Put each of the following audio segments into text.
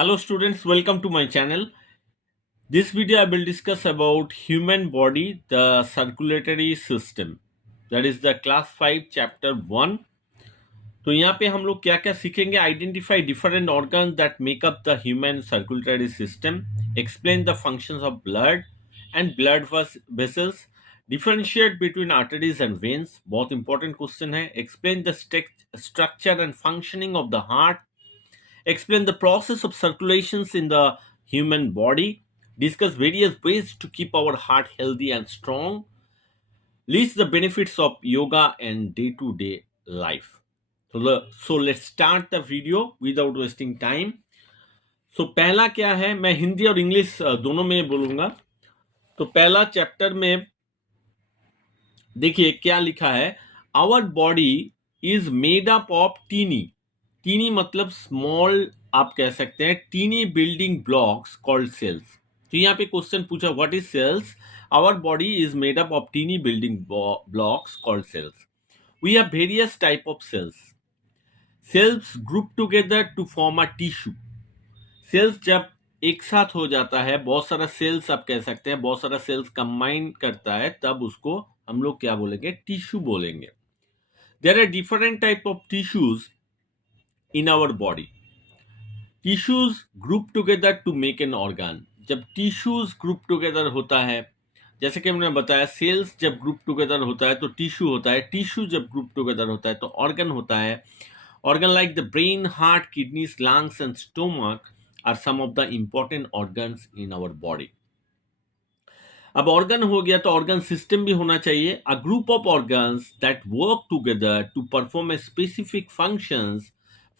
Hello students, welcome to my channel. This video I will discuss about human body, the circulatory system. That is the class 5 chapter 1. तो यहाँ पे हम लोग क्या क्या सीखेंगे? Identify different organ that make up the human circulatory system, explain the functions of blood and blood vessels, differentiate between arteries and veins, बहुत important question है, explain the structure and functioning of the heart, explain the process of circulations in the human body, discuss various ways to keep our heart healthy and strong, list the benefits of yoga and day-to-day life. So let's start the video without wasting time. So पहला क्या है, मैं हिंदी और English दोनों में बोलूंगा. तो पहला चैप्टर में देखिए क्या लिखा है. Our body is made up of tiny मतलब स्मॉल, आप कह सकते हैं tiny building blocks called cells. तो यहाँ पे क्वेश्चन पूछा what is cells. Our body is made up of tiny building blocks called cells. We have various type of cells. Cells group together to form a tissue. Cells जब एक साथ हो जाता है, बहुत सारा सेल्स आप कह सकते हैं, बहुत सारा सेल्स कंबाइन करता है, तब उसको हम लोग क्या बोलेंगे? टिश्यू बोलेंगे. There are different type of tissues in our body. Tissues group together to make an organ. जब टिश्यूज ग्रुप टुगेदर होता है, जैसे कि हमने बताया, सेल्स जब ग्रुप टुगेदर होता है तो टिश्यू होता है, टिश्यू जब ग्रुप टुगेदर होता है तो ऑर्गन होता है. Organ like the brain, heart, kidneys, lungs and stomach are some of the important organs in our body. अब ऑर्गन हो गया तो ऑर्गन सिस्टम भी होना चाहिए. A group of organs that work together to perform a specific functions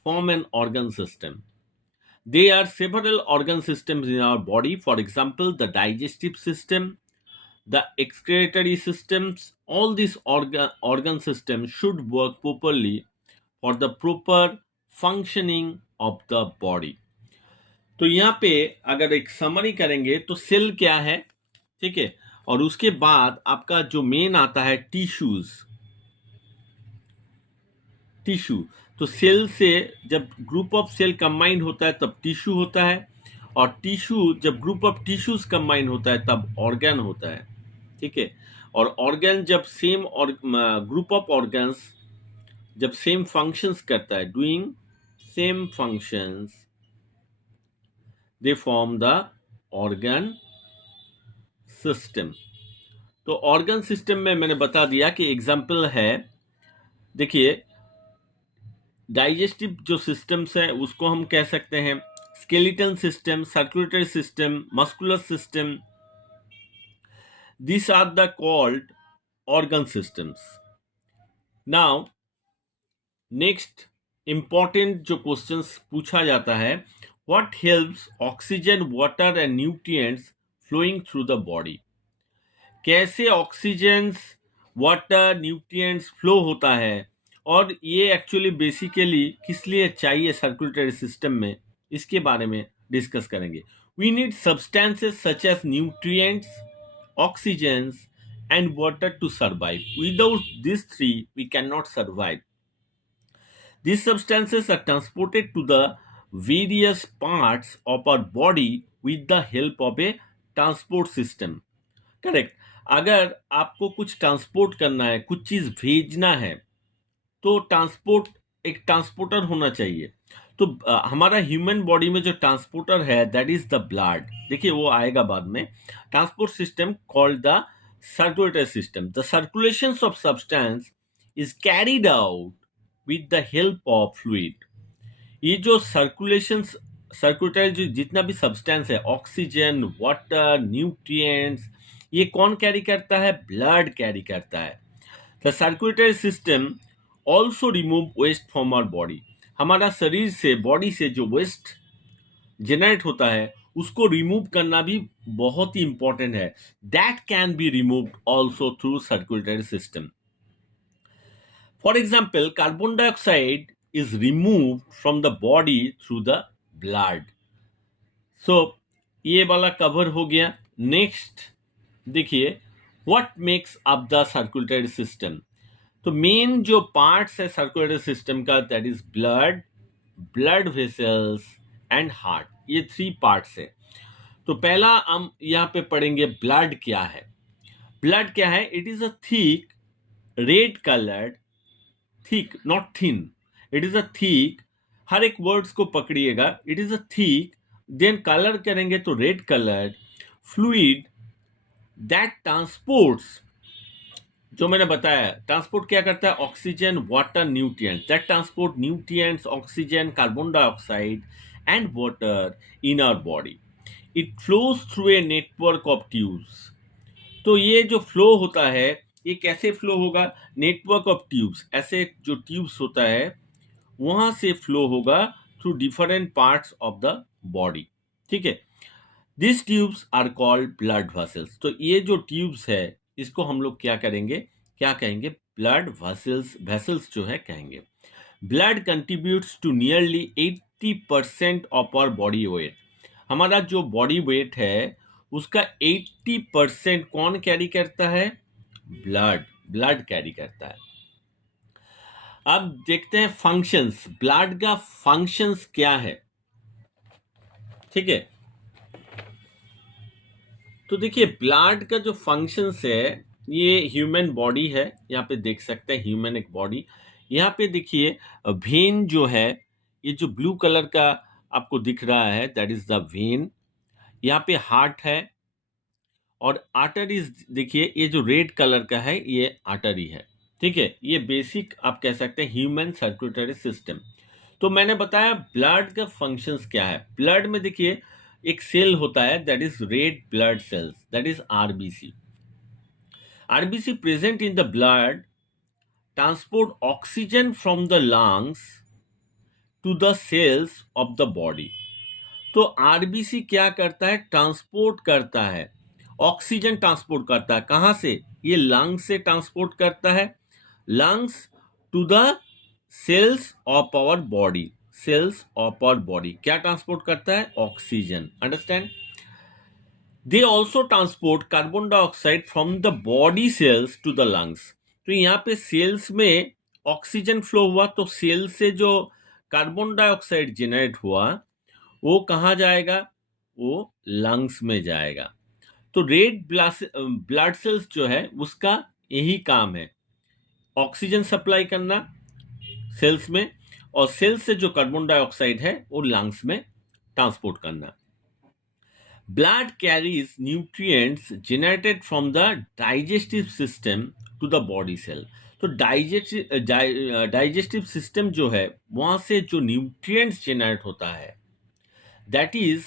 form an organ system. There are several organ systems in our body. For example, the digestive system, the excretory systems. All these organ systems should work properly for the proper functioning of the body. तो यहाँ पे अगर एक summary करेंगे तो cell क्या है, ठीक है, और उसके बाद आपका जो मेन आता है टिश्यूज. टिश्यू तो सेल से जब ग्रुप ऑफ सेल कंबाइन होता है तब टिश्यू होता है, और टिश्यू जब ग्रुप ऑफ टिश्यूज कंबाइन होता है तब ऑर्गन होता है. ठीक है, और ऑर्गन जब सेम और ग्रुप ऑफ ऑर्गन्स जब सेम फंक्शंस करता है, doing same functions, they form the organ system. तो ऑर्गन सिस्टम में मैंने बता दिया कि एग्जाम्पल है. देखिए डाइजेस्टिव जो सिस्टम्स है उसको हम कह सकते हैं skeletal system, circulatory system, muscular system. These are the called organ systems. Now, next important जो क्वेश्चंस पूछा जाता है, what helps oxygen, water and nutrients flowing through the body? कैसे ऑक्सीजन, वाटर, न्यूट्रिएंट्स फ्लो होता है, और ये एक्चुअली बेसिकली किस लिए चाहिए सर्कुलेटरी सिस्टम में, इसके बारे में डिस्कस करेंगे. We need substances such as nutrients, oxygen and water to survive. Without this three we can not survive. These substances are transported to the various parts of our body with the help of a transport system. Correct. अगर आपको कुछ transport करना है, कुछ चीज भेजना है, तो ट्रांसपोर्ट एक ट्रांसपोर्टर होना चाहिए. तो हमारा ह्यूमन बॉडी में जो ट्रांसपोर्टर है दैट इज द ब्लड. देखिए वो आएगा बाद में. Transport system called the circulatory system. The circulation of substance is carried out with the help of fluid. ये जो सर्कुलेटरी जो जितना भी सब्सटेंस है, ऑक्सीजन, वाटर, न्यूट्रिएंट्स, ये कौन कैरी करता है? ब्लड कैरी करता है. The circulatory system also remove waste from our body. हमारा शरीर से, बॉडी से जो वेस्ट जनरेट होता है उसको रिमूव करना भी बहुत ही इंपॉर्टेंट है. That can be removed also through circulatory system. For example, carbon dioxide is removed from the body through the blood. So ये वाला कवर हो गया. नेक्स्ट देखिए what makes up the circulatory system. तो मेन जो parts है circulatory system का, that is blood, blood vessels and heart. ये 3 पार्ट्स है। तो पहला हम यहाँ पे पढ़ेंगे ब्लड क्या है। ब्लड क्या है? It is a thick red coloured, thick not thin, it is a thick, हर एक वर्ड्स को पकड़िएगा, it is a thick, then colour करेंगे तो red coloured fluid that transports, जो मैंने बताया ट्रांसपोर्ट क्या करता है? Oxygen, water, nutrients, that transport nutrients, oxygen, carbon dioxide and water in our body. It flows through a network of tubes. तो ये जो फ्लो होता है ये कैसे फ्लो होगा? नेटवर्क ऑफ ट्यूब्स, ऐसे जो ट्यूब्स होता है वहां से फ्लो होगा through different parts of the body. ठीक है, this tubes are called blood vessels. तो ये जो ट्यूब्स है इसको हम लोग क्या करेंगे, क्या कहेंगे? ब्लड वेसल्स, वेसल्स जो है कहेंगे। Blood contributes to nearly 80% of our body weight. हमारा जो बॉडी वेट है उसका 80% कौन कैरी करता है? ब्लड, ब्लड कैरी करता है। अब देखते हैं फंक्शंस, ब्लड का फंक्शंस क्या है। ठीक है, तो देखिए ब्लड का जो फंक्शंस है, ये ह्यूमन बॉडी है, यहाँ पे देख सकते हैं ह्यूमन एक बॉडी। यहाँ पे देखिए वेन जो है, ये जो ब्लू कलर का आपको दिख रहा है दैट इज द वेन। यहाँ पे हार्ट है और आर्टरीज, देखिए ये जो रेड कलर का है ये आर्टरी है। ठीक है, ये बेसिक आप कह सकते हैं ह्यूमन सर्कुलेटरी सिस्टम। तो मैंने बताया ब्लड का फंक्शंस क्या है। ब्लड में देखिए एक सेल होता है that is red blood cells, that is RBC. RBC present in the blood transport oxygen from the lungs to the cells of the body. तो आरबीसी क्या करता है? ट्रांसपोर्ट करता है, ऑक्सीजन ट्रांसपोर्ट करता है। कहां से? ये लंग्स से ट्रांसपोर्ट करता है, lungs to the cells of our body, cells of our body क्या ट्रांसपोर्ट करता है? Oxygen. Understand? They also transport carbon dioxide from the body cells to the lungs. तो यहाँ पे सेल्स में ऑक्सीजन फ्लो हुआ तो सेल से जो कार्बन डाइऑक्साइड जेनरेट हुआ वो कहाँ जाएगा? वो लंग्स में जाएगा। तो रेड ब्लड सेल्स जो है उसका यही काम है, ऑक्सीजन सप्लाई करना सेल्स में, और सेल्स से जो कार्बन डाइऑक्साइड है वो लंग्स में ट्रांसपोर्ट करना। Blood carries nutrients generated from the digestive system to the body cell. तो डाइजेस्टिव सिस्टम जो है वहां से जो न्यूट्रिएंट्स जनरेट होता है that is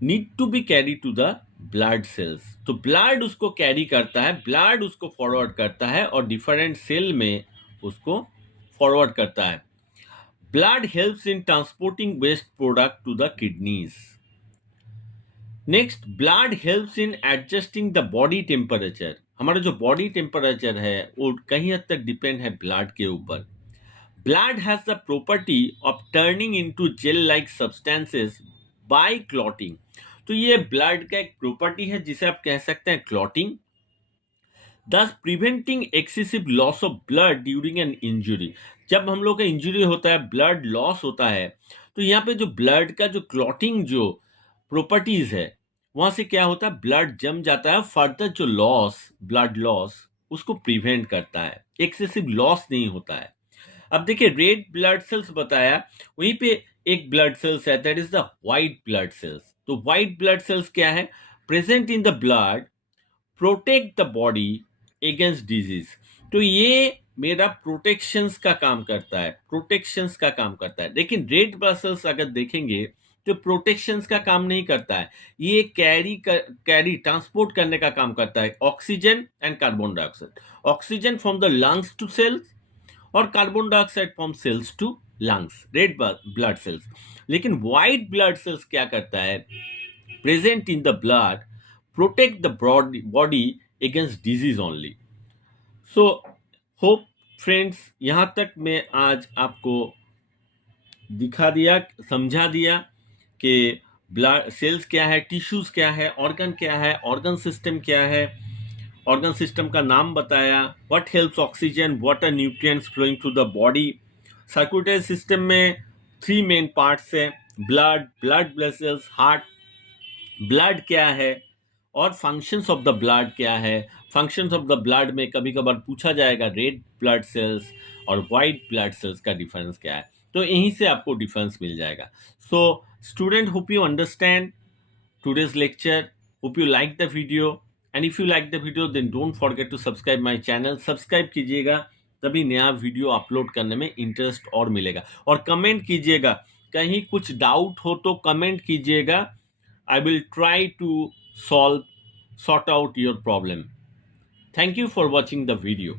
need to be carry to the blood cells. तो ब्लड उसको कैरी करता है, ब्लड उसको फॉरवर्ड करता है और डिफरेंट सेल में उसको फॉरवर्ड करता है। Blood helps in transporting waste product to the kidneys. Next, blood helps in adjusting the body temperature. हमारा जो बॉडी टेम्परेचर है वो कहीं हद तक डिपेंड है ब्लड के ऊपर। Blood has the property of turning into gel like substances bye clotting. तो ये ब्लड का एक प्रॉपर्टी है जिसे आप कह सकते हैं clotting, thus preventing excessive loss of blood during an injury। जब हम लोग का इंजरी होता है, ब्लड लॉस होता है, तो यहाँ पे जो ब्लड का जो क्लॉटिंग जो प्रॉपर्टीज है वहां से क्या होता है? ब्लड जम जाता है, फर्दर जो लॉस, ब्लड लॉस उसको प्रिवेंट करता है, एक्सेसिव लॉस नहीं होता है। अब देखिए रेड ब्लड सेल्स बताया, वहीं पे एक ब्लड सेल्स है that is the white blood cells. तो व्हाइट ब्लड सेल्स क्या है? Present in the blood, protect the body against disease. तो ये मेरा प्रोटेक्शंस का काम करता है, प्रोटेक्शंस का काम करता है। लेकिन रेड ब्लड सेल्स अगर देखेंगे तो प्रोटेक्शंस का काम नहीं करता है, ये कैरी ट्रांसपोर्ट करने का काम करता है, oxygen and carbon dioxide, oxygen from the lungs to cells और carbon dioxide from cells to lungs, red blood cells. लेकिन व्हाइट ब्लड सेल्स क्या करता है? Present in the blood, protect the body against disease only. So hope friends, यहां तक मैं आज आपको दिखा दिया, समझा दिया कि ब्लड सेल्स क्या है, टिश्यूज क्या है, ऑर्गन क्या है, ऑर्गन सिस्टम क्या है, ऑर्गन सिस्टम का नाम बताया, what helps oxygen, water, nutrients flowing through the body. Circulatory system में 3 मेन पार्ट्स हैं, ब्लड वेसल्स, हार्ट, ब्लड क्या है और फंक्शंस ऑफ द ब्लड क्या है। फंक्शंस ऑफ द ब्लड में कभी कभार पूछा जाएगा रेड ब्लड सेल्स और वाइट ब्लड सेल्स का डिफरेंस क्या है, तो यहीं से आपको डिफरेंस मिल जाएगा। So student, hope you understand today's lecture. Hope you like the video, and if you like the video then don't forget to subscribe my channel. Subscribe कीजिएगा, तभी नया वीडियो अपलोड करने में इंटरेस्ट और मिलेगा। और कमेंट कीजिएगा, कहीं कुछ डाउट हो तो कमेंट कीजिएगा। I will try to sort out your problem. Thank you for watching the video.